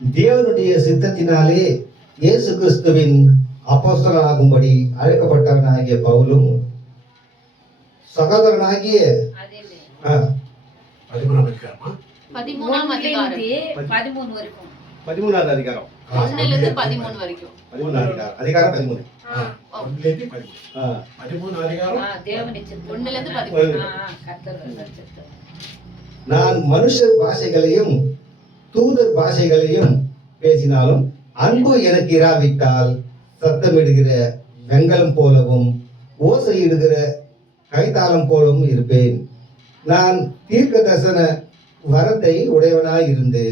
தேவனுடைய சித்தத்தினாலே இயேசு கிறிஸ்துவின் அப்போஸ்தலனாகும்படி அழைக்கப்பட்டவனாகிய பவுலும் சகோதரனாகிய 13வது அதிகாரமா? 13ஆம் அதிகாரம் 13 வரைக்கும். 13வது அதிகாரம் 1 லிருந்து 13 வரைக்கும். 13வது அதிகாரம் 13. 1லிருந்து 13. 13 அதிகாரம் தேவனை சித்தம். 1 லிருந்து 13. கர்த்தர் சித்தம். நான் மனுஷர் பாஷைகளையும் தூதர் பாஷைகளையும் பேசினாலும் அன்பு எனக்கு இராவிட்டால் சத்தமிடுகிற வெங்கலம் போலவும் ஓசையிடுகிற கைத்தாளம் போலவும் இருப்பேன். நான் தீர்க்க தரிசன வரத்தை உடையவனாய் இருந்து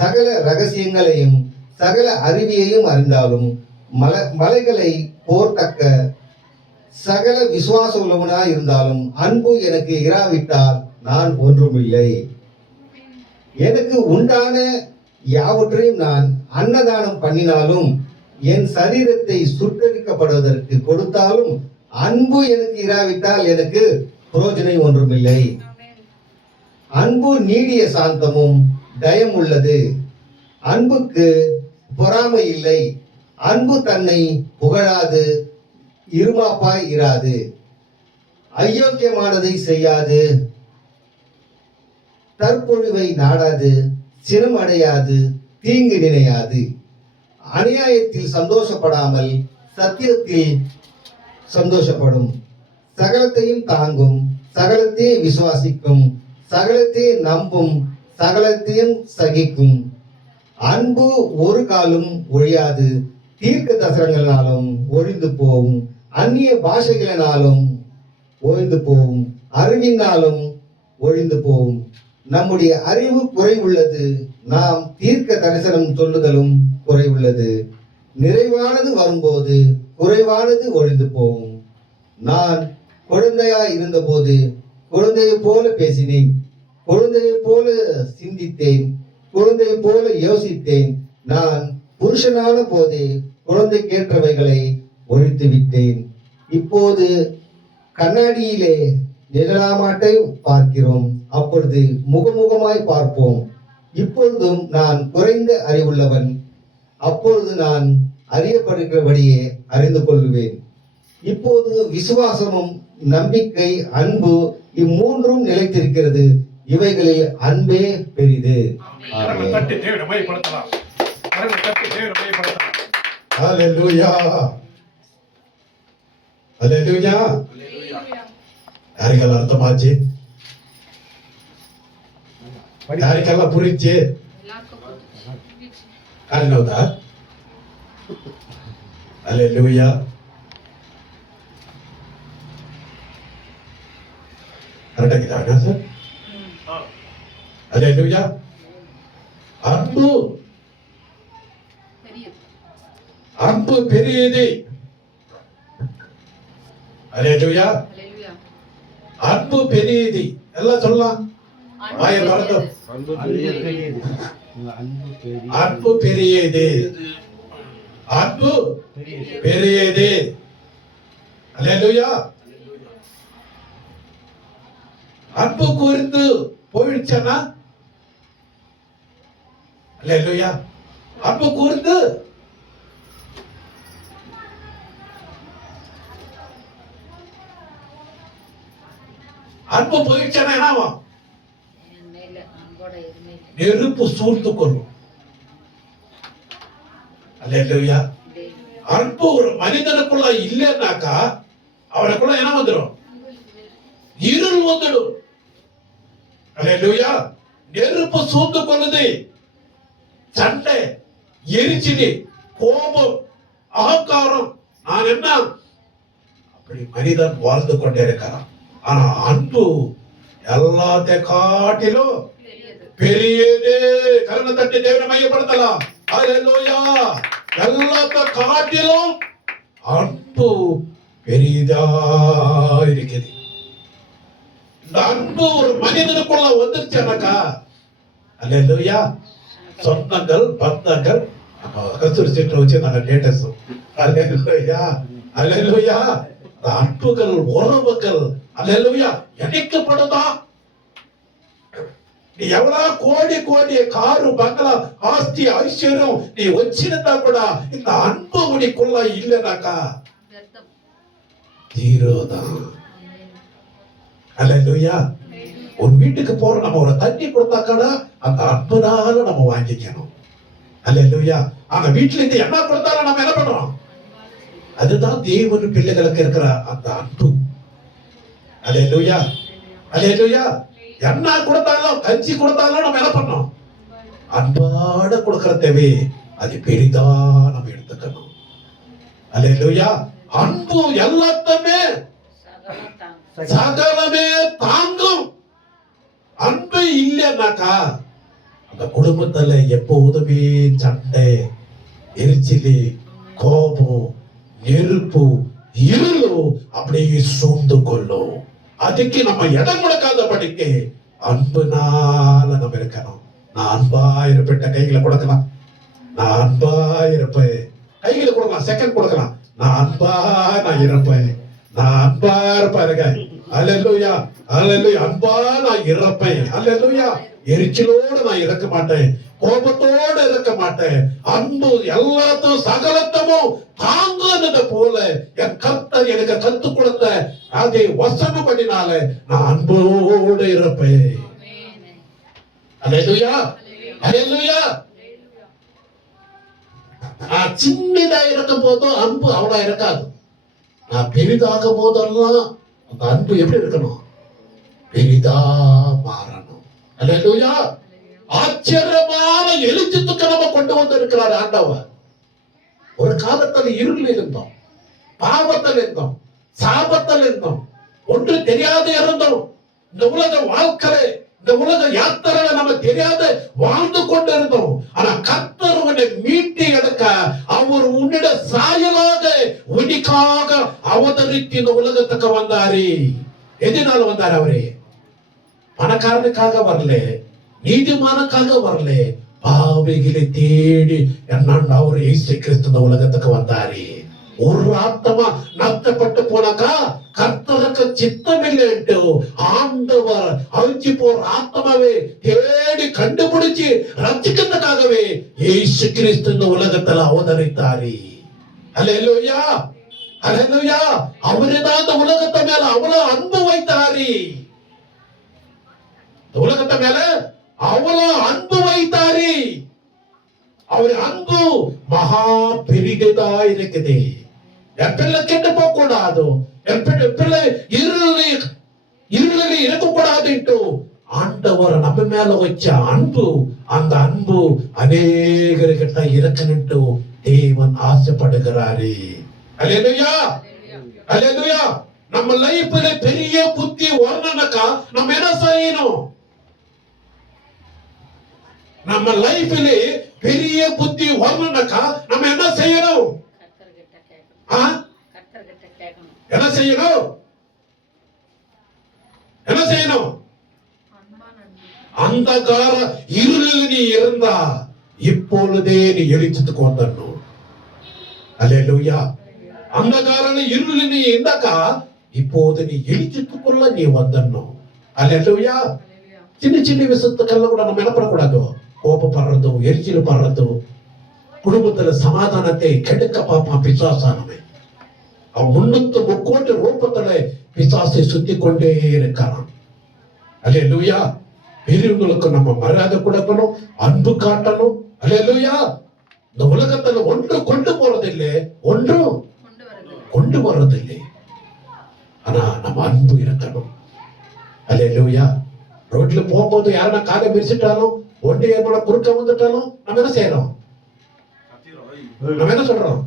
சகல ரகசியங்களையும் சகல அறிவியையும் அறிந்தாலும் மலைகளை போர்த்தக்க சகல விசுவாச உள்ளவனாய் இருந்தாலும் அன்பு எனக்கு இராவிட்டால் நான் ஒன்றுமில்லை. எனக்கு உண்டான யாவற்றையும் நான் அன்னதானம் பண்ணினாலும் என் சரீரத்தை சுட்டரிக்கப்படுவதற்கு கொடுத்தாலும் அன்பு எனக்கு இராவிட்டால் எனக்கு பிரயோஜனம் ஒன்றுமில்லை. அன்பு நீடிய சாந்தமும் தயம் உள்ளது. அன்புக்கு பொறாமை இல்லை. அன்பு தன்னை புகழாது, இருமாப்பாய் இராது, அயோக்கியமானதை செய்யாது, தற்பொழிவை நாடாது, சினம் அடையாது, தீங்கு நினையாது, அநியாயத்தில் சந்தோஷப்படாமல் சத்தியத்தில் சந்தோஷப்படும், சகலத்தையும் தாங்கும், சகலத்தையும் விசுவாசிக்கும், சகலத்தையும் நம்பும், சகலத்தையும் சகிக்கும். அன்பு ஒரு காலும் ஒழியாது. தீர்க்க தரிசனங்களினாலும் ஒழிந்து போகும், அந்நிய பாஷைகளினாலும் ஒழிந்து போகும், அறிவினாலும் ஒழிந்து போகும். நம்முடைய அறிவு குறைவுள்ளது, நாம் தீர்க்க தரிசனம் சொல்லுதலும் குறைவுள்ளது. நிறைவானது வரும்போது குறைவானது ஒழிந்து போகும். நான் குழந்தையாய் இருந்தபோது குழந்தையை போல பேசினேன், குழந்தையை போல சிந்தித்தேன், குழந்தையை போல யோசித்தேன். நான் புருஷனான போதே குழந்தைக்கேற்றவைகளை ஒழித்து விட்டேன். இப்போது கண்ணாடியிலே நிழலாமாட்டை பார்க்கிறோம், அப்பொழுது முகமுகமாய் பார்ப்போம். இப்பொழுதும் நான் குறைந்த அறிவுள்ளவன், அப்பொழுது நான் அறியப்படுகிறபடியே அறிந்து கொள்ளுவேன். இப்போது விசுவாசமும் நம்பிக்கை அன்பு இம்மூன்றும் நிலைத்திருக்கிறது. இவைகளில் அன்பே பெரிது. கரங்களை தட்டி தேவனை மகிமைப்படுத்தலாம். கரங்களை தட்டி தேவனை மகிமைப்படுத்தலாம். ஹல்லேலூயா, ஹல்லேலூயா. யாருக்கெல்லாம் அர்த்தமாச்சு? யாருக்கெல்லாம் புரிஞ்சு? யாருக்கா? ஹல்லேலூயா. கரெக்டா கேட்டாங்க சார். ஹல்லேலூயா. அன்பு அன்பு பெரியது. ஹல்லேலூயா. அன்பு பெரியது. எல்லாம் சொல்லலாம். வாயை திறந்து. அன்பு பெரியது. அன்பு பெரியது. ஹல்லேலூயா. அன்பு கூர்ந்து போயிடுச்சனா? ஹல்லேலூயா. அன்பு கூர்ந்து அன்பு போயிடுச்சனா என்னவா? நெருப்பு சூழ்ந்து கொள்ளும். அல்லேலூயா. அன்பு ஒரு மனிதனுக்குள்ள இல்லைன்னாக்கா அவனுக்குள்ள என்ன வந்துடும்? இருள் வந்துடும். அல்லேலூயா. நெருப்பு சூழ்ந்து கொள்ளுது. சண்டை, எரிச்சல், கோபம், அகங்காரம். நான் என்ன அப்படி மனிதன் வாழ்ந்து கொண்டே இருக்கிறான். ஆனா அன்பு எல்லாத்தை காட்டிலும் பெரியது. கருணை தட்டி தேவனை மையப்படுத்தலாம். ஹல்லேலூயா. எல்லாத்தை காட்டிலும் அன்பு பெரிதா இருக்குது. இந்த அன்பு ஒரு மனிதனுக்குள்ள வந்துருச்சுனாக்கா அல்லேலூயா. சொந்தங்கள், பந்தங்கள், கஸ்தூரி சீட்டை வச்சு நாங்க டேட்டஸ். அல்லேலூயா, அல்லேலூயா. அன்புகள், உறவுகள் அல்லேலூயா இணைக்கப்படுதா? நீ எவ்வளவு கோடி கோடி காரு பங்களா ஆஸ்தி ஐஸ்வர்யம் நீ வச்சிருந்தா கூட இந்த அன்பு உனக்குள்ள இல்லைனாக்கா வியர்த்தம். ஜீரோதான். அல்லேலூயா. ஒரு வீட்டுக்கு போற நம்ம ஒரு தண்ணி கொடுத்தாக்கா அந்த அன்புனால நம்ம வாங்கிக்கணும். அல்லேலூயா. அந்த வீட்டுல இருந்து என்ன கொடுத்தாலும் நம்ம என்ன பண்றோம்? அதுதான் தேவன் பிள்ளைகளுக்கு இருக்கிற அந்த அன்பு. அல்லேலூயா. அல்லேலூயா. என்ன கொடுத்தாலும் கஞ்சி கொடுத்தாலும் நம்ம என்ன பண்ணோம்? அன்பாட கொடுக்கிற தேவை அது பெரிதா நம்ம எடுத்துக்கணும். அல்லேலூயா. அன்பு எல்லாத்தையுமே சகலமே தாங்கும். அன்பு இல்லைன்னாக்கா அந்த குடும்பத்துல எப்போதுமே சண்டை, எரிச்சலி, கோபம், நெருப்பு, இருளும் அப்படியே சூழ்ந்து கொள்ளும். அதுக்கு நம்ம இடம் கொடுக்காதபடிக்கு அன்புனால நம்ம இருக்கணும். நான் அன்பா இருப்பேன், கைகளை கொடுக்கலாம். நான் அன்பா இருப்பேன், கைகளை கொடுக்கலாம், செகண்ட் கொடுக்கலாம். நான் அன்பா நான் இருப்பேன், நான் அன்பா இருப்பேன். அல்லேலூயா. அல்லேலூயா. அன்பா நான் இருப்பேன். அல்லேலூயா. எரிச்சலோடு நான் இருக்க மாட்டேன், கோபத்தோடு இருக்க மாட்டேன். அன்பு எல்லாத்தையும் சகலத்தமும் தாங்குனது போல என் கர்த்தர் எனக்கு கற்றுக் கொடுத்த அதை வசனம் பண்ணினால நான் அன்போடு இருப்பேன். அல்லேலூயா. அல்லேலூயா. நான் சின்னதா இருக்கும் போதும் அன்பு அவ்வளவு இருக்காது. நான் பெரிதாகும் போதெல்லாம் அந்த அன்பு எப்படி இருக்கணும்? பெரிதா மாறணும். அல்லேலூயா. ஆச்சரியமான எழுச்சித்துக்கு நம்ம கொண்டு வந்து இருக்கிறார் ஆண்டவர். ஒரு காலத்துல இருள் இருந்தோம், பாவத்தில் இருந்தோம், சாபத்தில் இருந்தோம், ஒன்று தெரியாத இருந்தோம். இந்த உலக வாழ்க்கை, இந்த உலக யாத்திரையில நம்ம தெரியாத வாழ்ந்து கொண்டு இருந்தோம். ஆனா கர்த்தர் உன்னை மீட்டி எடுக்க அவர் உன்னிட சாயலாக உனக்காக அவதரித்து இந்த உலகத்துக்கு வந்தாரு. எதனால வந்தார்? அவரே பணக்காரனுக்காக வரல, நீதிமானுக்காக வரல, பாவிகளை தேடி என்னன்னு அவர் இயேசு கிறிஸ்து இந்த உலகத்துக்கு வந்தாரு. ஒரு ஆத்மா நஷ்டப்பட்டு போனாக்கா கர்த்தருக்கு சித்தமில்லை என்று ஆண்டவர் அழிச்சு போற ஆத்மாவை தேடி கண்டுபிடிச்சு ரட்சிக்கிறதுக்காகவே இயேசு கிறிஸ்து இந்த உலகத்துல அவதரித்தாரு. அல்லேலூயா. அல்லேலூயா. அவருதான் இந்த உலகத்தை மேல அவ்வளவு அன்பு வைத்தாரு. இந்த உலகத்தை மேல அவ்வளவு அன்பு வைத்தாரு. அவர் அன்பு மகா பெரிதா இருக்குது. என் பிள்ளை கெட்டு போக கூடாது, என் பிள்ளை இருளில் இருக்கக்கூடாது ஆண்டவர் நம்ம மேல வச்ச அன்பு, அந்த அன்பு அநேகர்கிட்ட இருக்கணும்ட்டு தேவன் ஆசைப்படுகிறாரு. அல்லேலூயா. அல்லேலூயா. நம்ம லைஃப்ல பெரிய புத்தி வரணும்னாக்கா நம்ம என்ன செய்யணும்? நம்ம லைஃப்ல பெரிய புத்தி வரணும்னாக்கா நம்ம என்ன செய்யணும்? என்ன செய்யணும்? என்ன செய்யணும்? அந்தகார இருளில் நீ இருந்தா இப்பொழுதே நீ வெளிச்சத்துக்கு வந்துடணும். அல்லேலூயா. அந்தகார இருளில் நீ இருந்தாக்கா இப்போது நீ வெளிச்சத்துக்குள்ள நீ வந்துடணும். அல்லேலூயா. சின்ன சின்ன விஷயத்துக்கெல்லாம் கூட நம்ம என்ன பண்ணக்கூடாது? கோபப்படுறதோ, எரிச்சல் படுறதோ, குடும்பத்துல சமாதானத்தை கெடுக்க பார்ப்பான் பிசாசானவன். அவன் 330 ரூபத்துல பிசாசை சுத்தி கொண்டே இருக்கான். அல்லேலூயா. பெரியவங்களுக்கு நம்ம மரியாதை கொடுக்கணும், அன்பு காட்டணும். அல்லேலூயா. இந்த உலகத்துல ஒன்று கொண்டு போறதில்லை, ஒன்றும் கொண்டு வர்றதில்லை. ஆனா நம்ம அன்பு இருக்கணும். அல்லேலூயா. ரோட்ல போகும்போது யாரா காலை மிரிச்சிட்டாலும், ஒன்று ஏற்பட குறுக்க வந்துட்டாலும் நம்ம என்ன செய்யறோம்? நம்ம என்ன சொல்றோம்?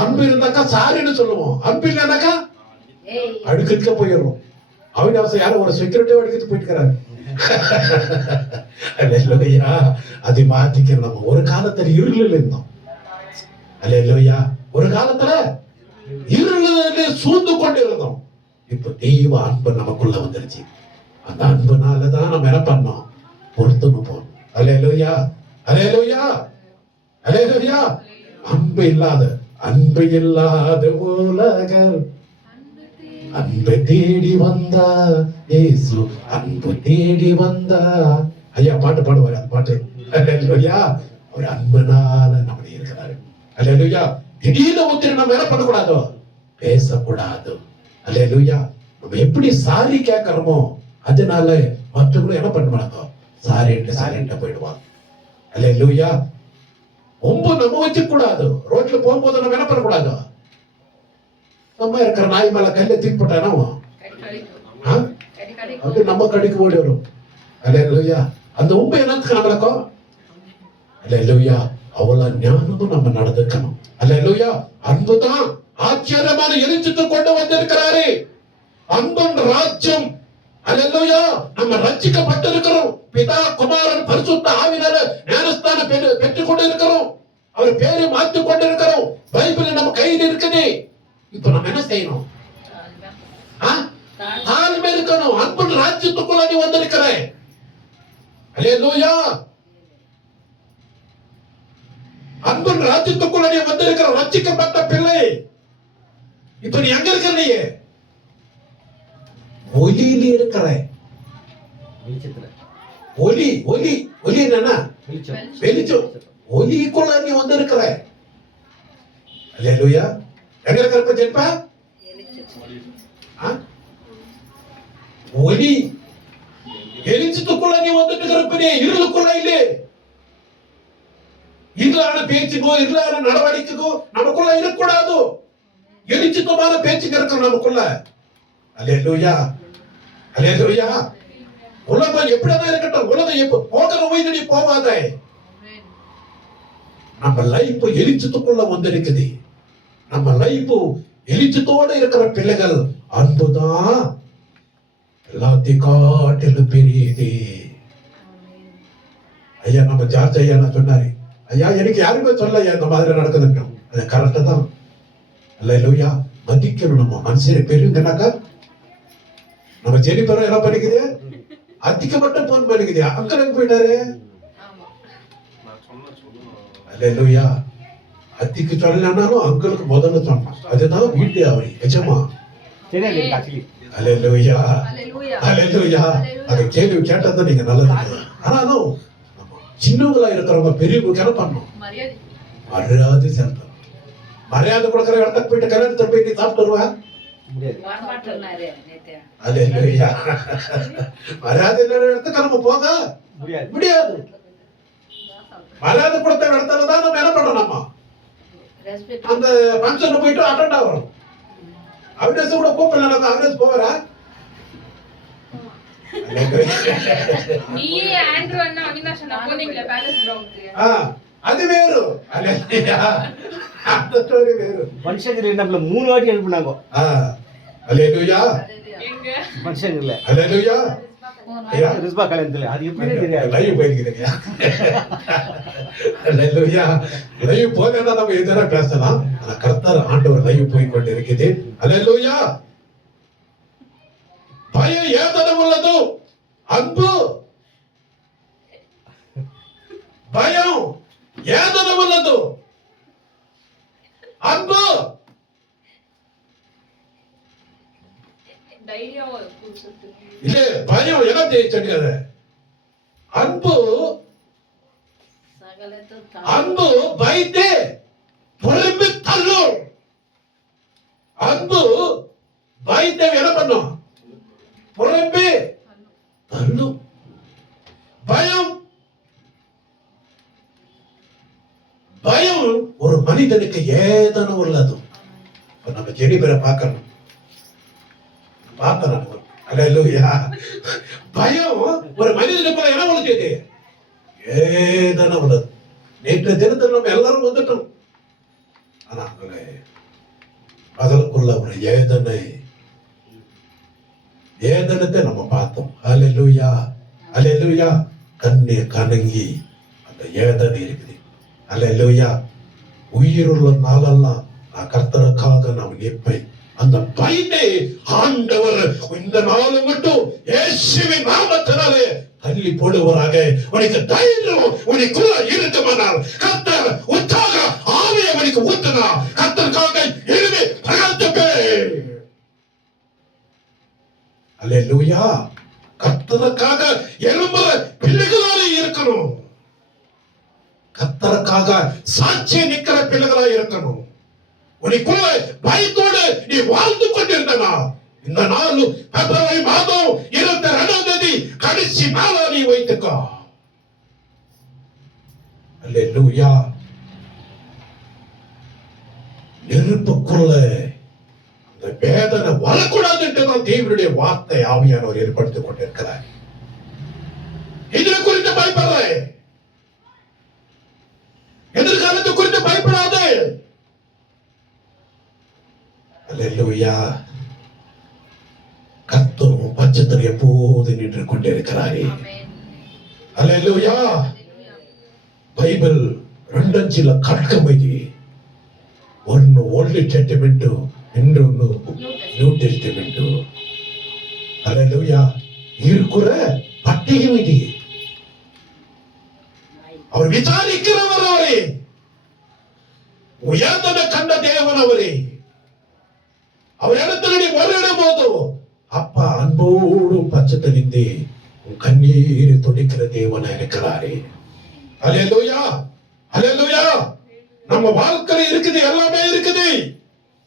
அன்பு இருந்தாக்கா சாரின்னு சொல்லுவோம், அன்பு இல்லைனாக்கா அடுக்க போயிடுறோம். அவிநாசம் யாரும் ஒரு செக்யூரிட்டியா அடிக்கிறது போயிட்டு இருக்கிறாரு. அல்லேலூயா. அதை மாத்திக்க நம்ம ஒரு காலத்துல இருளில் இருந்தோம். அல்லேலூயா. ஒரு காலத்துல இருளில் சூழ்ந்து கொண்டு இருந்தோம். இப்ப தெய்வ அன்பு நமக்குள்ள வந்துருச்சு. அந்த அன்புனாலதான் நம்ம என்ன பண்ணோம்? பொறுத்துன்னு போனோம். அல்லேலூயா. அல்லேலூயா. அல்லேலூயா. அன்பு இல்லாத உலகம் அன்பு தேடி வந்தா இயேசு அன்பு தேடி வந்தா. ஐயா பாட்டு பாடுவார், அந்த பாட்டு. அல்லேலூயா. ஒரு அன்புனால நம்மளை இருக்கிறாரு. அல்லேலூயா. திடீர்னு ஒருத்தர் நம்ம என்ன பண்ணக்கூடாதோ, பேசக்கூடாது. அல்லேலூயா. நம்ம எப்படி சாரி கேட்கிறோமோ அதனால மற்றவங்களும் என்ன பண்ண மாட்டோம், சாரின்ட்டு போயிடுவாங்க. அல்லேலூயா. ரொம்ப நம்ம வச்சு கூடாது. ரோட்ல போகும்போது நம்ம என்ன பண்ணக்கூடாது, நம்ம இருக்கிற நாய் மேல கல்ல தூக்கி போட்டானா அப்படி நம்ம கடிக்கு ஓடி வரும். அல்லேலூயா. அந்த உண்மை என்னத்துக்கு நடக்கும். அல்லேலூயா. அவ்வளவு ஞானமும் நம்ம நடந்துக்கணும். அல்லேலூயா. அன்புதான் ஆச்சரியமான எரிச்சத்தை கொண்டு வந்திருக்கிறாரு. அன்பன் ராஜ்யம். அல்லேலூயா. நம்ம ரட்சிக்கப்பட்டிருக்கிறோம். பிதா குமாரன் பரிசுத்த ஆவியால ஞானஸ்தானம் பெற்றுக் கொண்டு இருக்கிறோம். அவர் பேரை மாற்றிக் கொண்டிருக்கிறோம். பைபிள் நம்ம கையில் இருக்குது. இப்ப நம்ம என்ன செய்யணும், தாழ்மை இருக்கணும். அன்பன் ராஜ்யத்துக்குள்ள நீ வந்திருக்கிறேன். அல்லேலூயா. அன்பன் ராஜ்யத்துக்குள்ள நீ வந்திருக்கிற ரட்சிக்கப்பட்ட பிள்ளை. இப்ப நீ எங்க இருக்கிற, நீ ஒலியில இருக்கிற. ஒலி ஒலி ஒலி என்னன்னா வெளிச்சம். ஒலிக்குள்ள நீ வந்திருக்கிற. அல்லேலூயா. எங்க இருக்கிறப்ப ஜென்பா ஒலி வெளிச்சத்துக்குள்ள நீ வந்துட்டு இருக்கிறப்ப இருளுக்குள்ள இல்லே. இருளான பேச்சுக்கோ இருளான நடவடிக்கைக்கோ நமக்குள்ள இருக்கக்கூடாது. வெளிச்சத்தமான பேச்சுக்கு இருக்கணும் நமக்குள்ள. அல்லேலூயா. அல்லேலூயா. உலகம் எப்படிதான் இருக்கட்டும், உலகம் எப்ப போகிற வழியில நீ போவாத. நம்ம லைஃப் வெளிச்சத்துக்குள்ள வந்திருக்குது. நம்ம லைஃப் வெளிச்சத்தோட இருக்கிற பிள்ளைகள். அன்புதான் எல்லாத்தையும் காட்டிலும் பெரியது. ஐயா நம்ம ஜார்ஜ் ஐயா சொன்னாரு, ஐயா எனக்கு யாருமே சொல்ல இந்த மாதிரி நடக்குதுன்னு. அது கரெக்டா தான். அல்லேலூயா. மதிக்கணும். நம்ம மனுஷரை பெரியங்கனாக்கா நம்ம ஜெனிபர் என்ன பண்ணிக்குது, அதிக மட்டும் போன் பண்ணிக்குது. அங்கிள் எங்க போயிட்டாரு. அல்லேலூயா. அத்திக்கு சொல்லனாலும் அங்களுக்கு முதல்ல சொன்னான். அதுதான் வீட்டு அவரி எஜமா. அல்லேலூயா. அல்லேலூயா. அந்த கேள்வி கேட்டதான் நீங்க நல்லது. ஆனாலும் சின்னவங்களா இருக்கிறவங்க பெரியவங்களுக்கு என்ன பண்ணணும், மரியாதை செலுத்தணும். மரியாதை கொடுக்கிற இடத்துக்கு போயிட்டு கல்யாணத்தை போய் நீ சாப்பிட்டு வருவா. அல்லேலூயா. மரியாதை இல்லாத இடத்துக்கு நம்ம போக முடியாது. மரியாதை கொடுத்த இடத்துல தான் நம்ம என்ன பண்றோம், நம்ம அந்த ஃபங்க்ஷன் போயிட்டு அட்டெண்ட் ஆகிறோம். அவினாஸ் கூட கூப்பிடல. நம்ம அவினாஸ் போவரா? நீயே ஆண்ட்ரூ அண்ணா அவினாஷ் அண்ணா போனீங்களா பேலஸ் கிரவுண்டுக்கு? அது வேறு. அல்லேலூயா. அந்த ஸ்டோரி வேறு. மனுஷங்க நம்மள 3 வாட்டி எழுப்புனாங்க. அல்லேலூயா. எங்க மனுஷங்கல. அல்லேலூயா. ஐயா ரிஸ்பா கல்யாணத்துல அது எப்படி தெரியாது. லைவ் போயிருக்கீங்க. அல்லேலூயா. லைவ் போனா நம்ம எதனா பேசலாம். ஆனா கர்த்தர் ஆண்டவர் லைவ் போய் கொண்டு இருக்குது. அல்லேலூயா. பயம் ஏதனம் உள்ளது, அன்பு பயம் ஏதனம் உள்ளது, அன்பு தைரியம் கொடுத்துட்டு இல்ல. பயம் என்ன தெரியாது. அன்பு அன்பு பயத்தை புறம்பி தள்ளும். அன்பு பயத்தை என்ன பண்ணும், புறம்பி தள்ளும். பயம் பயம் ஒரு மனிதனுக்கு ஏதனும் உள்ளது. நம்ம ஜெனிபரை பார்க்கணும். அல்லேலூயா. பயம் ஒரு மனிதனுக்குள்ள என்ன உள்ளது, ஏதனும் உள்ளது. நேற்று தினத்தில் நம்ம எல்லாரும் வந்துட்டோம். ஆனா அதற்குள்ள ஒரு ஏதனத்தை நம்ம பார்த்தோம். அல்லேலூயா. அல்லேலூயா. கண்ணீர் கலங்கி அந்த ஏதனை இருக்குது. அல்லேலூயா. உயிருள்ள நாளெல்லாம் நான் கர்த்தருக்காக நான் நிற்பேன். அந்த பயனை ஆண்டவர் இந்த நாள் மட்டும் இயேசுவின் நாமத்தினாலே தள்ளி போடுவாராக. உனக்கு தைரியம் உனக்குள்ள இருக்குமானால் கர்த்தர் உற்சாக ஆவியை உனக்கு ஊற்றினா கர்த்தருக்காக இனிமே பிரகாசிப்பே. அல்லேலூயா. கர்த்தருக்காக எழும்புற பிள்ளைகளாக இருக்கணும். கர்த்தருக்காக சாட்சி நிக்கிற பிள்ளைகளாக இருக்கணும். உனக்குள்ள பயத்தோடு நீ வாழ்ந்து கொண்டிருந்தனா இந்த நாள் பிப்ரவரி மாதம் 22ஆம் தேதி கடைசி நாளா நீ வைத்துக்கோ. அல்லேலூயா. நெருப்புக்குள்ள இந்த வேதனை வரக்கூடாது என்றுதான் தேவனுடைய வார்த்தை ஆவியானவர் ஏற்படுத்திக் கொண்டிருக்கிறார். இதுல குறித்து பயப்படாத, எதிர்காலத்தை குறித்து பயப்படாதே. அல்லேலூயா. கர்த்தரும் பட்சத்தில் எப்போது நின்று கொண்டிருக்கிறாரே. ஆமென். அல்லேலூயா. బైబిల్ రెండంచెల ఖడ్గమది. ಒಂದು ಓಲ್ಡ್ ಟೆಸ್ಟಮೆಂಟ್ ಇನ್ನೊಂದು ನ್ಯೂ ಟೆಸ್ಟಮೆಂಟ್. அல்லேலூயா. இருக்கிற பட்டியும் இது. அவர் விசாரிக்கிறவர் அவரே. உயர்ந்தன கண்ட தேவன் அவரே. அவர் இடத்துல நீ வருடம் போது அப்பா அன்போடு பச்சத்தலிந்து உன் கண்ணீர் துடிக்கிற தேவனா இருக்கிறாரே. அல்லேலூயா. அல்லேலூயா. நம்ம வாழ்க்கையில இருக்குது, எல்லாமே இருக்குது,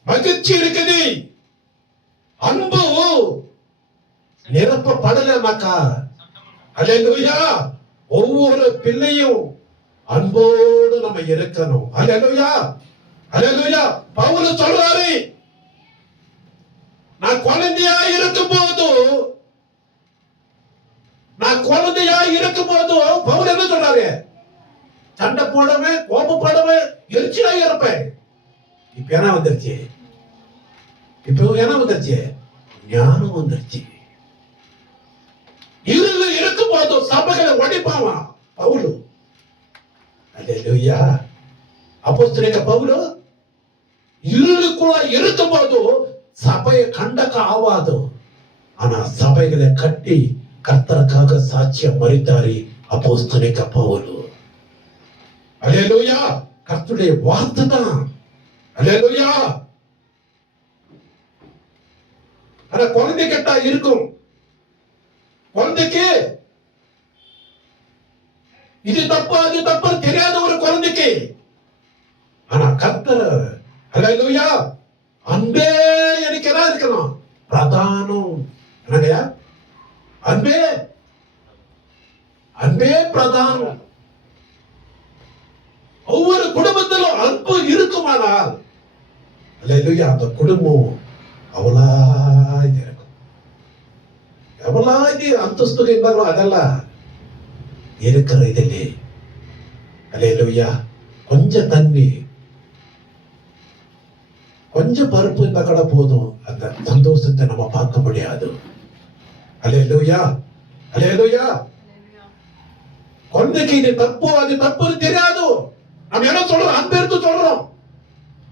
மகிழ்ச்சி இருக்குது. அன்பு நிரப்பப்படலனாக்கா அல்லேலூயா ஒவ்வொரு பிள்ளையும் அன்போடு நம்ம இருக்கணும். அல்லேலூயா. அல்லேலூயா. பவுல் சொல்றாரு, நான் குழந்தையா இருக்கும்போது பவுல் என்ன சொல்றாரு? சண்டை போடவே, கோபப்படவே, எரிச்சலா இருப்பேன். இப்ப என்ன வந்துருச்சு? ஞானம் வந்துருச்சு. இருள இருக்கும்போது சபைகளை ஒடிப்பாவா பவுல். அல்லேலூயா. அப்போஸ்தலனாகிய பவுல் இருளுக்குள்ள இருக்கும்போது சபையை கண்டக்க ஆவாது. ஆனா சபைகளை கட்டி கர்த்தருக்காக சாட்சியம் மறித்தாரு அப்போஸ்தலனாகிய பவுல். அல்லேலூயா. கர்த்தருடைய வார்த்தை தான். அல்லேலூயா. ஆனா குழந்தை கெட்டா இருக்கும். குழந்தைக்கு இது தப்பு அது தப்பு தெரியாத ஒரு குழந்தைக்கு. ஆனா கர்த்தர் அல்லேலூயா அன்பே எனக்கு என்ன இருக்கணும்? பிரதானம். என்னங்கய்யா? அன்பே பிரதானம். ஒவ்வொரு குடும்பத்திலும் அன்பு இருக்குமானால் அல்லேலூயா அந்த குடும்பம் அவளா இருக்கும். எவ்வளோ அந்தஸ்துக்கு இருந்தாலும் அதெல்லாம் இருக்கிற இதிலே அல்லேலூயா கொஞ்சம் தண்ணி கொஞ்சம் பருப்பு இந்த கடை போதும், அந்த சந்தோஷத்தை நம்ம பார்க்க முடியாது. அல்லேலூயா. அல்லேலூயா. குழந்தைக்கு இது தப்பு அது தப்புன்னு தெரியாது. நம்ம என்ன சொல்றோம்? அன்பு எடுத்து சொல்றோம்.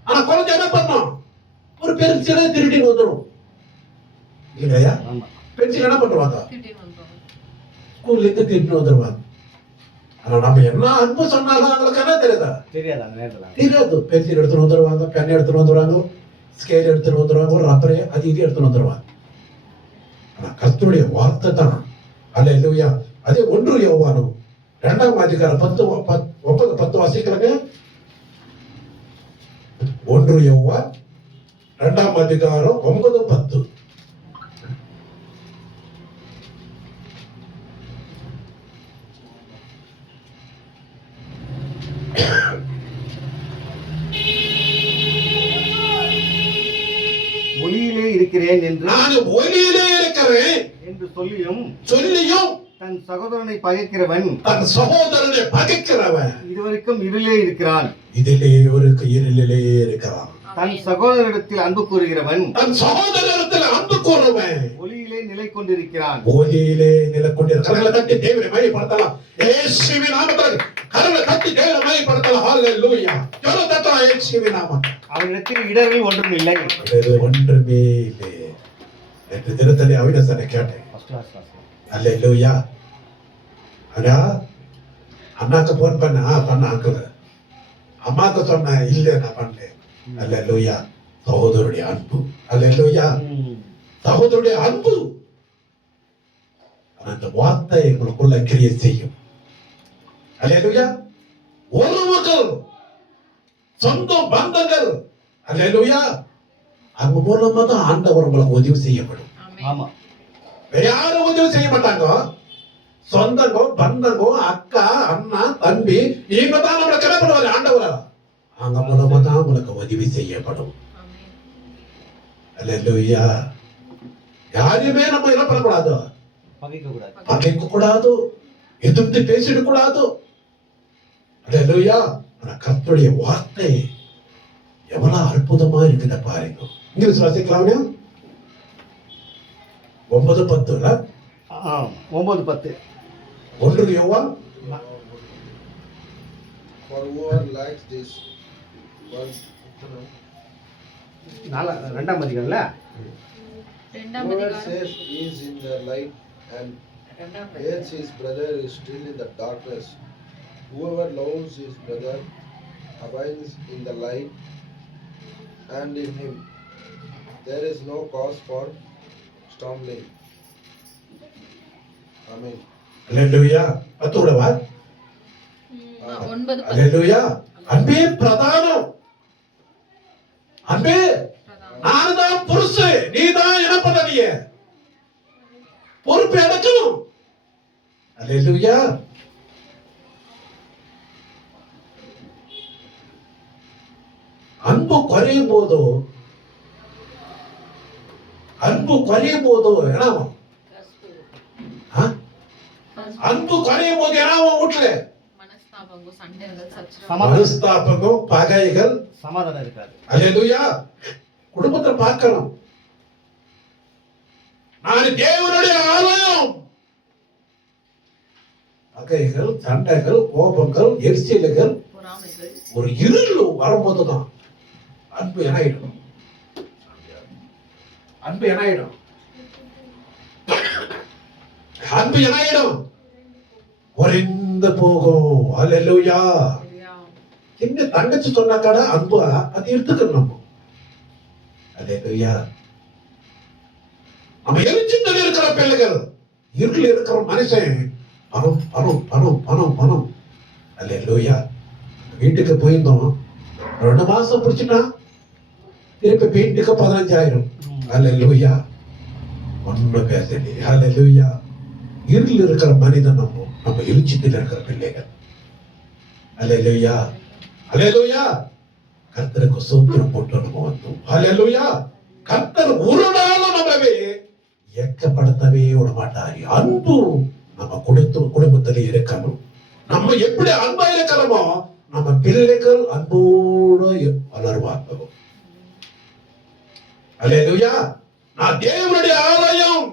ஆனா குழந்தை என்ன பண்ணோம்? ஒரு பெருசில திருடி வந்துடும் இல்லையா? பென்சில் என்ன பண்ணுவாங்க? ஸ்கூல்ல இருந்து திருட்டு வந்துருவாங்க. ஆனா நம்ம என்ன அன்பு சொன்னாலும் அவங்களுக்கு என்ன தெரியுதா? தெரியாது. பென்சில் எடுத்துட்டு வந்துருவாங்க, பென் எடுத்துட்டு வந்துருவாங்க, ஸ்கேல் எடுத்துட்டு வந்துருவாங்க, ஒரு ரப்பரை அது இது எடுத்துட்டு வந்துருவாங்க. ஆனா கர்த்தருடைய வார்த்தை தான். அல்லேலூயா. அதே 1 யோவான் 2ஆம் அதிகாரம் 9-10 வாசிக்கலங்க. 1 யோவான் 2ஆம் அதிகாரம் 9-10. ஒளியிலே இருக்கிறேன் என்று நான் ஒளியிலே இருக்கிறேன் என்று சொல்லியும் தன் சகோதரனை பகைக்கிறவன் இதுவரைக்கும் இருளிலே இருக்கிறான். இதிலே ஒருக்கு இருளிலே இருக்கிறான். தன் சகோதரனிடத்தில் அன்பு கூறுகிறவன் ஒளியிலே நிலை கொண்டிருக்கிறான். ஒளியிலே நிலை கொண்டிருக்கிறான். கரங்களை தட்டி தேவனை மகிமைப்படுத்தலாம். இயேசுவின் நாமத்தில் கரங்களை தட்டி தேவனை மகிமைப்படுத்தலாம். ஹல்லேலூயா. ஜெபம் தட்டலாம் இயேசுவின் நாமத்தில். அவனிடத்தில் இடர்கள் ஒன்றும் இல்லை. ஒன்றுமே இல்லை. நேற்று தினத்தலை அவினாசனை கேட்டேன். அல்லேலூயா. அடா அண்ணாக்கு போன் பண்ண அங்கிள். அம்மாக்கு சொன்ன இல்ல நான் பண்ணேன். அல்லேலூயா. சகோதரருடைய அன்பு. அல்லேலூயா. சகோதரருடைய அன்பு அந்த வார்த்தை உங்களுக்குள்ள கிரியை செய்யும். அல்லேலூயா. உறவுகள், சொந்த பந்தங்கள், அல்லேலூயா, அவங்க மூலமா தான் ஆண்டவர் உங்களுக்கு உதவி செய்யப்படும். ஆமா. வேற யாரும் உதவி செய்ய மாட்டாங்க. சொந்தங்கோ, பந்தங்கோ, அக்கா, அண்ணா, தம்பி, இவங்க தான் நம்மளை கிளப்படுவாரு ஆண்டவர். அவங்க மூலமா தான் உங்களுக்கு உதவி செய்யப்படும். அல்லேலூயா. யாரையுமே நம்ம என்ன பண்ணக்கூடாது, பகைக்க கூடாது. பகைக்க கூடாது, எதிர்த்து பேசிட கூடாது. அல்லேலூயா. ஆனா கர்த்தருடைய வார்த்தை எவ்வளவு அற்புதமா இருக்குத பாருங்க. இங்கிலீஷ் வாசிக்கலாம்யா. 9:10 9:10. 1 யோவான். For whoever lacks this one, ரெண்டாம் அதிகாரம்ல whoever says he is in the light and hates his brother is still in the darkness. Whoever loves his brother abides in the light, and in him there is no cause for stumbling. Amen. அல்லேலூயா. அத்தோட வா. 9:10. அல்லேலூயா. அன்பே பிரதானம். அன்பே நான் தான் புருஷு, நீ தான் என்ன பண்ணீங்க, பொறுப்பு எடுக்கணும். அல்லேலூயா. அன்பு குறையும் போதோ என்ன ஆகும்? ஆ? அன்பு குறையும் போது என்ன ஆகும்? வீட்டுல மனஸ்தாபங்கள், சண்டைகள், சச்சரவுகள், சமாதானம், மனஸ்தாபங்கள், பகைகள். சமாதானம் இருக்காது. அல்லேலூயா. குடும்பத்தை பார்க்கணும். நான் தேவனுடைய ஆலயம். பகைகள், சண்டைகள், கோபங்கள், எரிச்சல்கள், பொறாமைகள், ஒரு இருள் வரும்போதுதான் அன்பு என்னாயிடும். அன்பு என்னாயிடும். அன்பு என்னாயிடும். குறைந்து போகும். அல்லேலூயா. என்ன தங்கச்சி சொன்னாக்காட அன்பு அது எடுத்துக்கணும் நம்ம. அல்லேலூயா. நம்ம எழுச்சியில் இருக்கிற பிள்ளைகள், இருள் இருக்கிற மனுஷன் பணம் பணம் பணம் பணம் பணம். அல்லேலூயா. வீட்டுக்கு போயிருந்தோம், 2 மாசம் பிடிச்சிட்டா திருப்பி வீட்டுக்கு 15,000. அல்லேலூயா. ஒன்னும் பேசலையே. அல்லேலூயா. இருள் இருக்கிற மனிதன் நம்ம எழுச்சியில் இருக்கிற பிள்ளைகள். அல்லேலூயா. அல்லேலூயா. கர்த்தருக்கு சோத்திரம் போட்டு நம்ம வந்தோம். அல்லேலூயா. கர்த்தர் ஒரு நாளும் நம்மவே எக்கப்படுத்தவே விட மாட்டாரு. அன்பு நம்ம குடும்பத்தில் இருக்கணும். நம்ம எப்படி அன்பா இருக்கிறோமோ நம்ம பிள்ளைகள் அன்போடு வளருவாங்க. அல்லேலூயா. நான் தேவனுடைய ஆலயம்,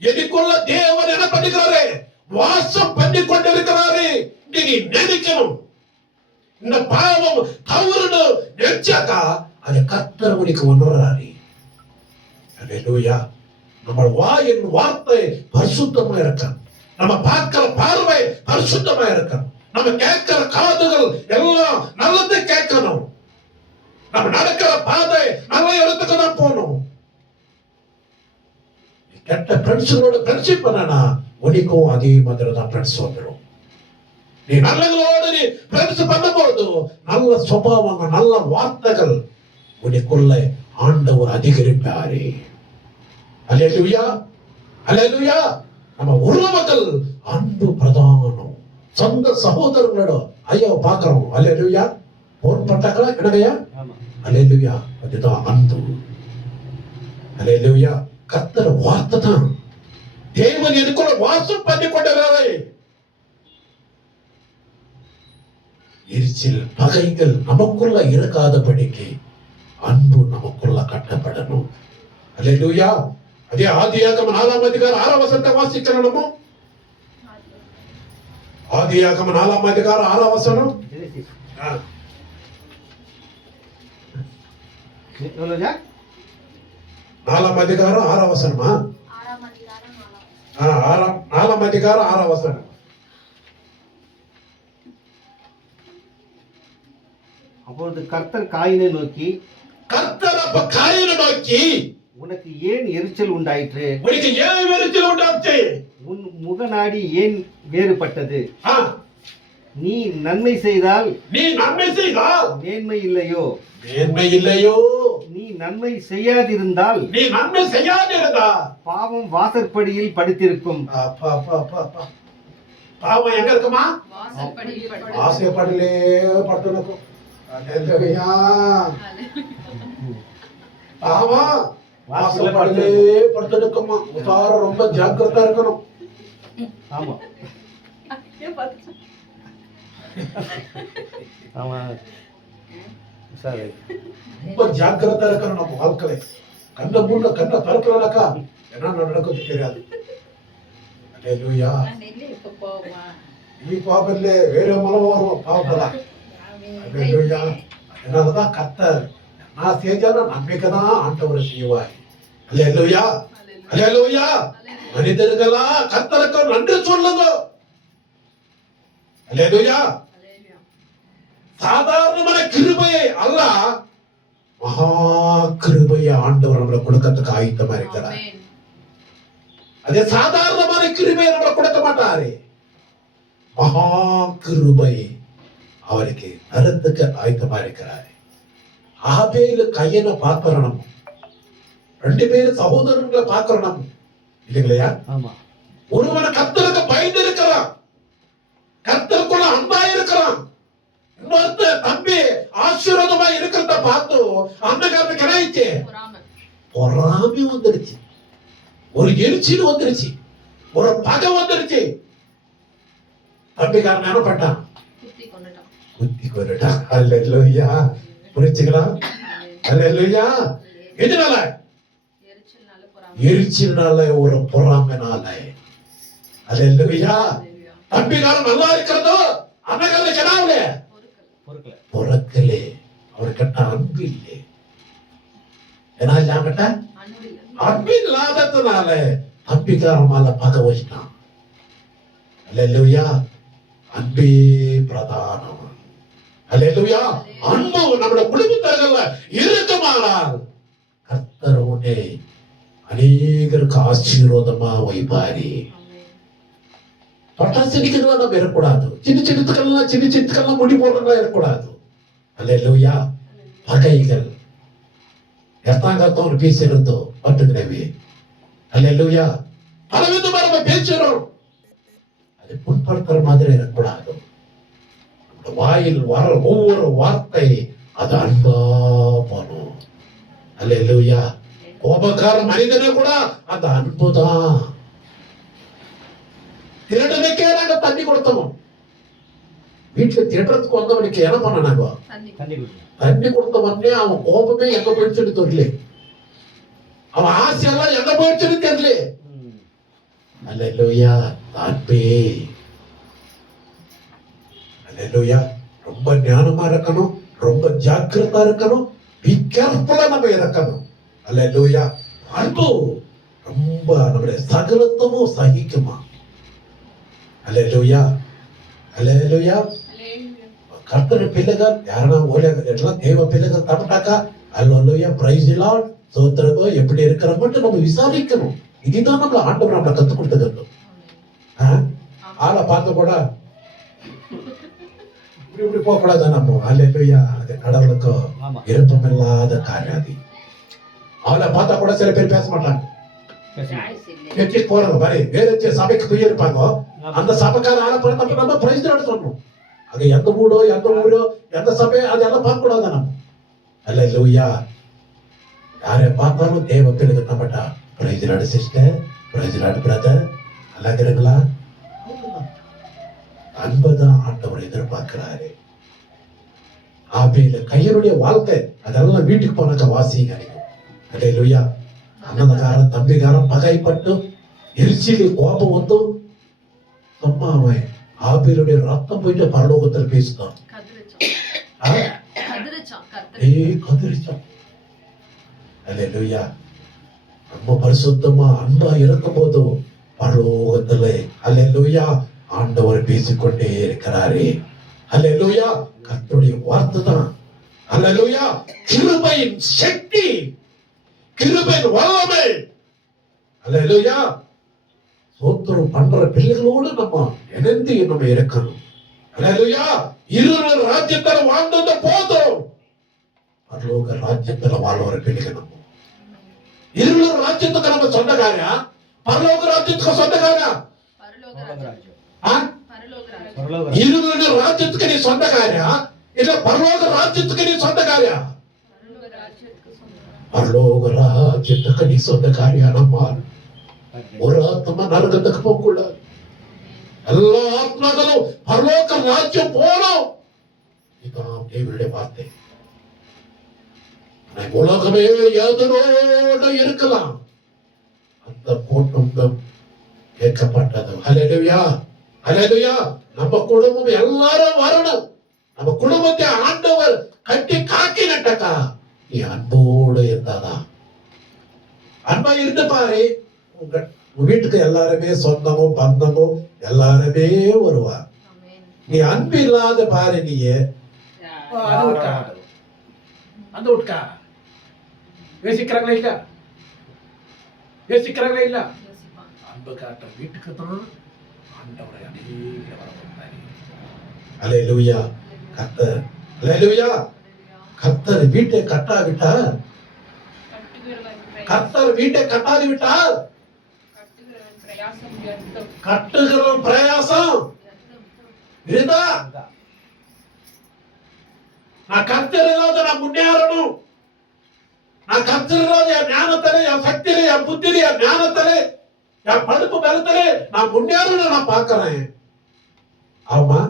எனக்குள்ள தேவன் என்ன பண்ணுகிறாரு, வாசம் பண்ணி கொண்டிருக்கிறாரு. நீ நினைக்கணும். இந்த பாவம் தவறுன்னு நினைச்சாக்கா அது கர்த்தர் உனக்கு உணர்றாரு. அல்லேலூயா. நம்ம வாயின் வார்த்தை பரிசுத்தமா இருக்கணும். நம்ம பார்க்கிற பார்வை பரிசுத்தமா இருக்கணும். நம்ம கேட்கிற காதுகள் எல்லாம் நல்லதை கேட்கணும். நம்ம நடக்கிற பாதை நல்ல இடத்துக்கு தான் போகணும். கெட்ட ஃப்ரெண்ட்ஸுகளோட ஃப்ரெண்ட்ஷிப் பண்ணனா உனக்கும் அதே மாதிரி தான் ஃப்ரெண்ட்ஸ் வந்துடும். நீ நல்லவங்களோடு நீ ஃப்ரெண்ட்ஸ் பண்ணும்போது நல்ல சுபாவங்கள், நல்ல வார்த்தைகள் உனக்குள்ள ஆண்டவர் அதிகரிப்பாரே. அல்லேலூயா. அல்லேலூயா. நம்ம உறவுகள் அன்பு பிரதானம். சொந்த சகோதரங்களோட ஐயா பார்க்கிறோம். அல்லேலூயா. போன் பண்றாங்களா என்னங்கய்யா? அல்லேலூயா. அதுதான் அன்பு. அல்லேலூயா. கர்த்தர் வார்த்தை தான். தேவன் எனக்குள்ள வாசம் பண்ணி கொண்டிருக்கிறாரே. எரிச்சல், பகைகள் நமக்குள்ள இருக்காதபடிக்கு அன்பு நமக்குள்ள கட்டப்படணும். அல்லேலூயா. அதே ஆதியாகமம் 4ஆம் அதிகாரம் 6ஆம் வசனத்தை வாசிக்கணும். ஆதியாகமம் 4ஆம் அதிகாரம் 6ஆம் வசனம். எவ்வளவுயா? 4ஆம் அதிகாரம் 6ஆம் வசனமா? 4ஆம் அதிகாரம் 6ஆம் வசனம். அப்பொழுது கர்த்தர் காயினை நோக்கி, கர்த்தர் அப்ப காயினை நோக்கி, உனக்கு ஏன் எரிச்சல் உண்டாயிற்று? உனக்கு ஏன் எரிச்சல் உண்டாச்சு? முகநாடி ஏன் வேறுபட்டது? ஆ, நீ நன்மை செய்தால் நீ நன்மை செய்தால் மேன்மை இல்லையோ? மேன்மை இல்லையோ? நீ நன்மை செய்யாதிருந்தால் நீ நன்மை செய்யாதிருந்தா பாவம் வாசற்படியில் படுத்திருக்கும். அப்பா அப்பா அப்பா அப்பா. பாவம் எங்க இருக்குமா? வாசற்படியில் படுத்து. ஆசைப்படலே படுத்துனுக்கும். அல்லேலூயா. பாவம் வாசப்படலே படுத்துனுக்குமா. உதாரம் ரொம்ப ஜாக்கிரதா இருக்கணும். ஆமா ஆமா சரி. ரொம்ப ஜாக்கிரதா இருக்கணும் நம்ம வாழ்க்கையில. கண்ணை மூணு கண்ணை திறக்கலனாக்கா என்ன நடக்குது தெரியாது. அல்லேலூயா. நான் இல்லை இப்ப போவா. நீ பாவம் இல்லை, வேற மனம் வரும் பாவப்படலாம். அல்லேலூயா. அதனாலதான் கர்த்தர் நான் செஞ்சாலும் நன்மைக்குதான் ஆண்டவர் செய்வாய். அல்லேலூயா. அல்லேலூயா. மனிதர்களா கர்த்தருக்கு நன்றி சொல்லுங்க. அல்லேலூயா. சாதாரணமான கிருபையை அல்ல, மகா கிருபையை ஆண்டவர் நம்மளை கொடுக்கறதுக்கு ஆயத்தமா இருக்கிறார். ஆமென். அதே சாதாரணமான கிருபையை நம்மளை கொடுக்க மாட்டாரு. மகா கிருபை அவருக்கு தரத்துக்கு ஆயத்தமா இருக்கிறாரு. ஆபேலு கையனை பார்க்கிறோம் நம்ம. 2 பேரும் சகோதரர்களை பார்க்கிறோம் நம்ம. இல்லைங்களையா? ஆமா ஒருவனை கர்த்தருக்கு பயந்து இருக்கிறான், கர்த்தருக்குள்ள அன்பா இருக்கிறான். இன்னொருத்த தம்பி ஆசீர்வாதமா இருக்கிறத பார்த்து அந்த காரணம் ஆயிடுச்சு, பொறாமை. பொறாமை வந்துருச்சு, ஒரு எரிச்சல் வந்துருச்சு, ஒரு பகை வந்துருச்சு. தம்பிக்காரன் என்ன பண்ணான்? குத்தி கொண்டுட்டான். குத்தி கொண்டுட்டான். அல்லேலூயா. புரிச்சுக்கலாம். அல்லேலூயா. எதனால? எரிச்சல்னால பொறாமை. எரிச்சல்னால, ஒரு பொறாமைனால. அல்லேலூயா. அல்லேலூயா. தம்பிக்காரன் நல்லா இருக்கிறதோ அந்த காரணம் ஜனாவிலே பொறுக்கல். பொறுக்கல. பொறக்கலே. அவர்கிட்ட அன்பு இல்லை. ஏன்னா இல்லாமட்ட அன்பில்லை. அன்பு இல்லாததுனால தம்பிக்காரன் மேல பகை வச்சிட்டான். அல்லேலூயா. அன்பே பிரதானம். அல்லேலூயா. அன்பு நம்முடைய குடும்பத்தார்கள்ல இருக்குமானால் கர்த்தர் உன்னை அநேகருக்கு ஆசீர்வாதமா வைப்பாரி. ஆமென். பட்டாசு அடிக்கிறதுலாம் நம்ம இருக்கக்கூடாது. சின்ன சின்னத்துக்கெல்லாம் முடி போடுறதுலாம் இருக்கக்கூடாது. அல்லேலூயா. பகைகள் எத்தாங்கத்தோடு பேசுறதோ பட்டுக்கிறவே. அல்லேலூயா. பலவிதமா நம்ம பேசுறோம், அது புண்படுத்துற மாதிரி இருக்கக்கூடாது. நம்ம வாயில் வர ஒவ்வொரு வார்த்தை அது அன்பா போகணும். அல்லேலூயா. கோபக்கார மனிதனை கூட அந்த அன்புதான். திருடனுக்கே நாங்க தண்ணி கொடுத்தோம். வீட்டுல திருடறதுக்கு வந்தவனுக்கு என்ன பண்ண நாங்க தண்ணி. தண்ணி குடி. தண்ணி கொடுத்த உடனே அவன் கோபமே எங்க போயிடுச்சுன்னு தெரியல, அவன் ஆசையெல்லாம் எங்க போயிடுச்சுன்னு தெரியல. அல்லேலூயா. அன்பே. அல்லேலூயா. ரொம்ப ஞானமா இருக்கணும், ரொம்ப ஜாக்கிரதா இருக்கணும், பி கேர்ஃபுல்லா நம்ம இருக்கணும். அல்லேலூயா. அன்பு ரொம்ப நம்முடைய சகலத்தமும் சகிக்குமா. அல்லேலூயா. அல்லேலூயா. கர்த்தர் பிள்ளைகள் யாரனா எல்லாம் தேவ பிள்ளைகள் தப்பிட்டாக்கா அல்லேலூயா பிரைஸ் தி லார்ட் சோத்திரமோ எப்படி இருக்கிறோம்னு நம்ம விசாரிக்கணும். இதுதான் நம்மள ஆண்டவர் நம்மள கத்து கொடுத்தது. ஆளை பார்த்த கூட இப்படி போக கூடாது நம்ம. அல்லேலூயா. அது கடவுளுக்கு ஆமா விருப்பமில்லாத காரியம். அது அவளை பார்த்தா கூட சில பேர் பேச மாட்டாங்க, சாய்ஸ் இல்லை. வெற்றி போறாங்க பாரு. வேற சபைக்கு போய் இருப்பாங்க, அந்த சபைக்கார ஆளை பார்த்தா நம்ம பிரைஸ் லார்ட் சொல்லணும். அங்க எந்த ஊரோ எந்த சபையோ அதெல்லாம் பார்க்க கூடாது நம்ம. அல்லேலூயா. யாரை பார்த்தாலும் தேவ பிள்ளைங்க நம்மட்டா praise Lord sister, praise Lord brother, நல்லா இருக்கிறீங்களா? அன்புதான் ஆண்டவர் எதிர்பார்க்கிறாரு. ஆபேல் கையனுடைய வாழ்க்கை அதெல்லாம் வீட்டுக்கு போனாக்க வாசிங்க. அல்லேலூயா. அண்ணனக்காரன் தம்பிக்காரன் பகைப்பட்டு எரிச்சலி கோபம் வந்து சும்மா அவன் ஆபேலுடைய ரத்தம் போயிட்டு பரலோகத்தில் பேசினான். கதிரிச்சான். கதிரிச்சான். கதிரிச்சான். அல்லேலூயா. நம்ம பரிசுத்தமா அன்பா இருக்கும் போது பரலோகத்துல அல்லேலூயா ஆண்டவர் பேசிக்கொண்டே இருக்கிறாரே. அல்லேலூயா. கர்த்தருடைய வார்த்தை தான். அல்லேலூயா. கிருபையின் சக்தி, கிருபையின் வல்லமை. அல்லேலூயா. ஸ்தோத்திரம் பண்ற பிள்ளைகளோடு நம்ம இணைந்து நம்ம இருக்கணும். அல்லேலூயா. இருள ராஜ்யத்துல வாழ்ந்தது போதும், பரலோக ராஜ்யத்துல வாழ்வர பிள்ளைகள் நம்ம. இருள ராஜ்யத்துக்கு நம்ம சொந்தக்காரா, பரலோக ராஜ்யத்துக்கு சொந்தக்காரா? பரலோக ராஜ்யம். ஆ? பரலோக ராஜ்யம். பரலோக இருள ராஜ்யத்துக்கு நீ சொந்தக்காரா, இல்ல பரலோக ராஜ்யத்துக்கு நீ சொந்தக்காரா? பரலோக ராஜ்யத்துக்கு சொந்தம். பரலோக ராஜ்யத்துக்கு நீ சொந்தக்காரியா? நம்ம ஒரு ஆத்மா நரகத்துக்கு போக கூடாது. எல்லா ஆத்மாக்களும் பரலோக ராஜ்யம் போனோம். இதான் தேவனுடைய வார்த்தை. உலகமே எதனோடு இருக்கலாம், அந்த கூட்டம் கேட்கப்பட்டது. ஹல்லேலூயா, ஹல்லேலூயா. நம்ம குடும்பம் எல்லாரும் வரணும். நம்ம குடும்பத்தை ஆண்டவர் கட்டி காக்கினட்டக்கா, நீ அன்போடு இருந்தாதான். அன்பா இருந்து பாரு, உங்க வீட்டுக்கு எல்லாருமே சொந்தமும் பந்தமும் எல்லாருமே வருவா. ஆமென். நீ அன்பு இல்லாத பாரு, நீயே அந்த விட்கா யோசிக்கிறாங்களா இல்ல? யோசிக்கிறாங்களா இல்ல? யோசிப்பான். அன்பு காட்டுற வீட்டுக்கு தான் ஆண்டவரை அநேக வரப்பட்டாரு. அல்லேலூயா. கர்த்தர், அல்லேலூயா. கர்த்தர் வீட்டை கட்டாவிட்டா, கட்டுகிறவன் பிரயாசம். கர்த்தர் வீட்டை கட்டாது விட்டால் கட்டுகிறவன் பிரயாசம் வியர்த்தம். கட்டுகிற பிரயாசம் இருந்தா, நான் கர்த்தர் இல்லாத நான் முன்னேறணும். நான் கர்த்தர் இல்லாத என் ஞானத்திலே, என் சக்தியிலே, என் புத்தியிலே, என் ஞானத்திலே, என் படிப்பு பலத்திலே நான் முன்னேறணும் நான் பார்க்கிறேன். ஆமா,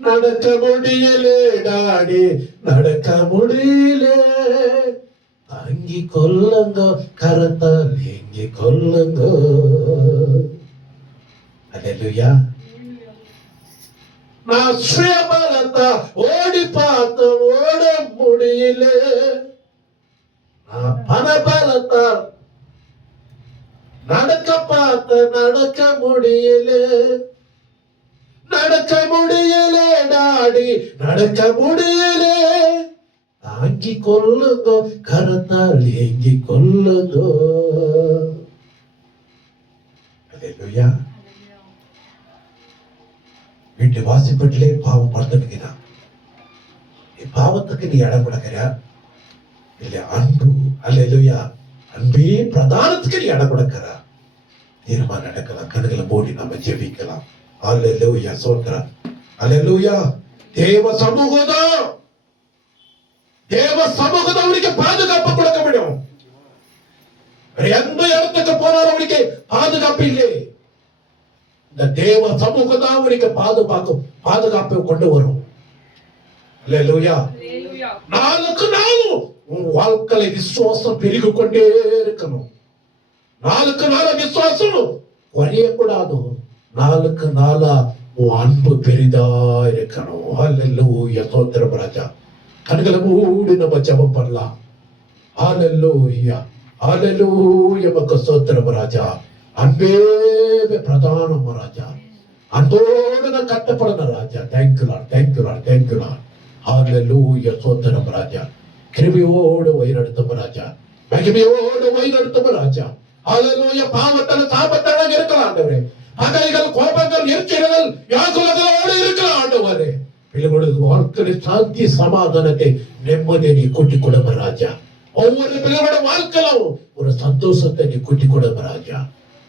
நடக்க முடியலே டாடி, நடக்க முடியல, தாங்கி கொல்லுங்க கரத்தால் ஏங்கி கொல்லுங்க. அல்லேலூயா. நான் சுயபலத்தா ஓடி பார்த்து ஓட முடியல, நான் பணபலத்தா நடக்க பார்த்து நடக்க முடியல, நடக்க முடியல டாடி, நடக்க முடியல, தாங்கி கொல்லுங்க கரத்தால் ஏங்கி கொல்லுங்க. அல்லேலூயா. வீட்டு வாசிப்பட்டிலே பாவம் படுத்துக்கிறான். நீ பாவத்துக்கு நீ இடம் கொடுக்கிற இல்ல? அன்பு, அல்லேலூயா, அன்பே பிரதானத்துக்கு நீ இடம் கொடுக்கிற. தீர்மா நடக்கலாம். கண்களை மூடி நம்ம ஜெபிக்கலாம். அல்லேலூயா, சோத்ரா, அல்லேலூயா. தேவ சமூகம், தேவ சமூகம் அவனுக்கு பாதுகாப்பு கொடுக்க முடியும். எந்த இடத்துக்கு போனாலும் அவனுக்கு பாதுகாப்பு இல்லை. இந்த தேவ சமூகம் தான் அவனுக்கு பாதுகாப்பை கொண்டு வரும். அல்லேலூயா. அல்லேலூயா. நாளுக்கு நாளும் உன் வாழ்க்கையில விசுவாசம் பெருகி கொண்டே இருக்கணும். நாளுக்கு நாள விசுவாசம் குறையக்கூடாது. நாளுக்கு நாளா உன் அன்பு பெரிதா இருக்கணும். அல்லேலூயா, சோத்திரம் ராஜா. கண்களை மூடி நம்ம ஜெபம் பண்ணலாம். அல்லேலூயா, அல்லேலூயா, மக்க சோத்திரம் ராஜா. அன்பே பிரதானம் ராஜா. அன்போடு நான் கட்டப்படணும் ராஜா. Thank you Lord, thank you Lord, thank you Lord. Hallelujah, சோத்திரம் ராஜா. கிருபையோடு வழிநடத்தும் ராஜா, மகிமையோடு வழிநடத்தும் ராஜா. ஹல்லேலூயா. பாவத்தால சாபத்தால இருக்கலாம் ஆண்டவரே, பகைகள், கோபங்கள், எரிச்சல்கள், வியாகுலங்களோடு இருக்கலாம் ஆண்டவரே. பிள்ளைகளுக்கு வாழ்க்கையில் சாந்தி, சமாதானத்தை, நிம்மதியை நீ கூட்டி கொடுங்க ராஜா. ஒவ்வொரு பிள்ளைகளோட வாழ்க்கையிலும் ஒரு சந்தோஷத்தை நீ கூட்டி கொடுங்க ராஜா.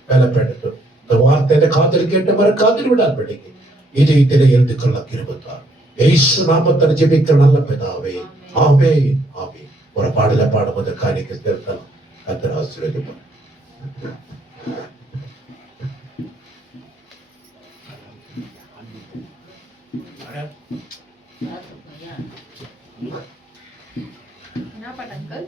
பலப்படுத்தும். இந்த வார்த்தையை காதல் கேட்டவரை காதல் விடார் பிள்ளைங்க இதயத்திலே எழுந்து கொள்ள கிருபைத்தார். இயேசு நாமத்தில் ஜெபிக்கிற நல்ல பிதாவே, ஆமென், ஆமென். ஒரு பாடல பாடும்போது காரியத்தை சேர்க்கலாம். கர்த்தர் ஆசீர்வதிப்பார். என்ன பாட்டு அங்கிள்?